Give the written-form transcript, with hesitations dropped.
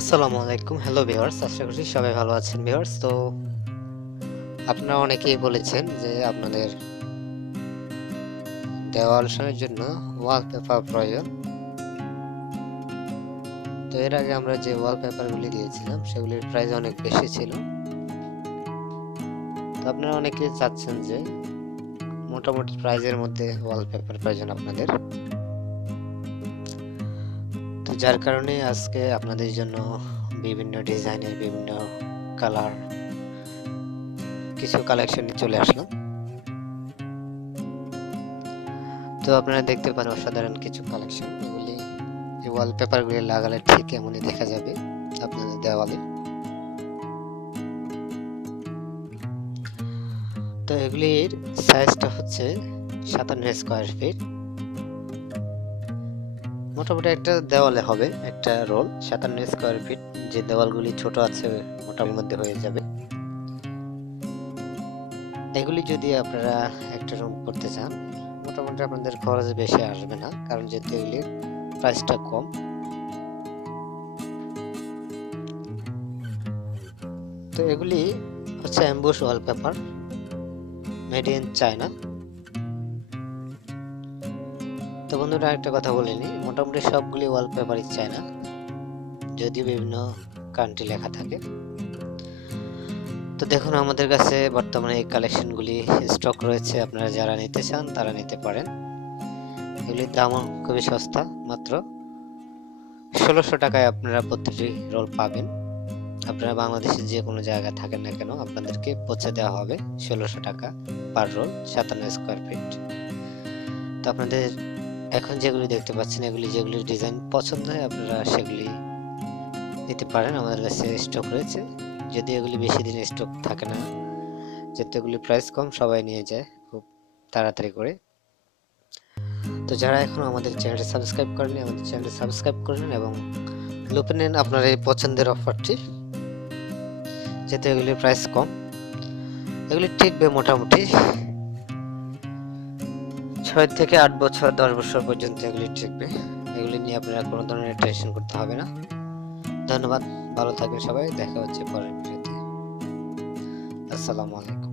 আসসালামু আলাইকুম। Hello viewers, আশা করছি সবাই ভালো আছেন ভিউয়ার্স। তো আপনারা অনেকেই বলেছেন যে আপনাদের দেওয়াল সাজানোর জন্য ওয়ালপেপার প্রয়োজন। তো এর আগে আমরা যে ওয়ালপেপারগুলি দিয়েছিলাম সেগুলির প্রাইস অনেক বেশি ছিল। তো আপনারা অনেকেই চাচ্ছেন যে মোটামুটি প্রাইজের মধ্যে ওয়ালপেপার প্রয়োজন আপনাদের। তো যার কারণে আজকে আপনাদের জন্য বিভিন্ন ডিজাইনের বিভিন্ন কালার কিছু কালেকশন নিয়ে চলে আসলাম। তো আপনারা দেখতে পারেন অসাধারণ কিছু কালেকশন। এগুলি এই ওয়ালপেপারগুলি লাগালে ঠিক এমনই দেখা যাবে আপনাদের দেওয়ালে। তো এগুলির সাইজটা হচ্ছে 57 স্কয়ার ফিট। মোটামুটি একটা দেওয়ালে হবে একটা রোল 57 স্কয়ার ফিট। যে দেওয়ালগুলি ছোট আছে মোটার মধ্যে হয়ে যাবে। এগুলি যদি আপনারা একটা রুম করতে চান মোটামুটি আপনাদের খরচ বেশি আসবে না, কারণ যেহেতু এগুলির প্রাইসটা কম। তো এগুলি হচ্ছে ambush wallpaper, made in China. তো বন্ধুরা একটা কথা বলিনি, মোটামুটি সবগুলি ওয়ালপেপারই চায়না, যদিও বিভিন্ন কান্ট্রি লেখা থাকে। তো দেখুন আমাদের কাছে বর্তমানে এই কালেকশনগুলি স্টক রয়েছে, আপনারা যারা নিতে চান তারা নিতে পারেন। এগুলির দামও খুবই সস্তা, মাত্র 1600 টাকায় আপনারা প্রতিটি রোল পাবেন। আপনারা বাংলাদেশের যে কোনো জায়গায় থাকেন না কেন আপনাদেরকে পৌঁছে দেওয়া হবে 1600 টাকা পার রোল 57 স্কয়ার ফিট। তো আপনাদের এখন যেগুলি দেখতে পাচ্ছেন এগুলি যেগুলির ডিজাইন পছন্দ হয় আপনারা সেগুলি নিতে পারেন, আমাদের কাছে স্টক রয়েছে। যদি এগুলি বেশি দিন স্টক থাকে না, যেহেতু এগুলি প্রাইস কম সবাই নিয়ে যায় খুব তাড়াতাড়ি করে। তো যারা এখন আমাদের চ্যানেলটি সাবস্ক্রাইব করেনি আমাদের চ্যানেলটি সাবস্ক্রাইব করে নিন এবং লুপে নেন আপনার এই পছন্দের অফারটি, যেহেতু এগুলির প্রাইস কম। এগুলি টিকবে মোটামুটি 6 থেকে 8 বছর 10 বছর পর্যন্ত এগুলি টিকবে। এগুলি নিয়ে আপনারা কোনো ধরনের টেনশন করতে হবে না। ধন্যবাদ, ভালো থাকবেন সবাই, দেখা হচ্ছে পরের ভিডিওতে। আসসালামু আলাইকুম।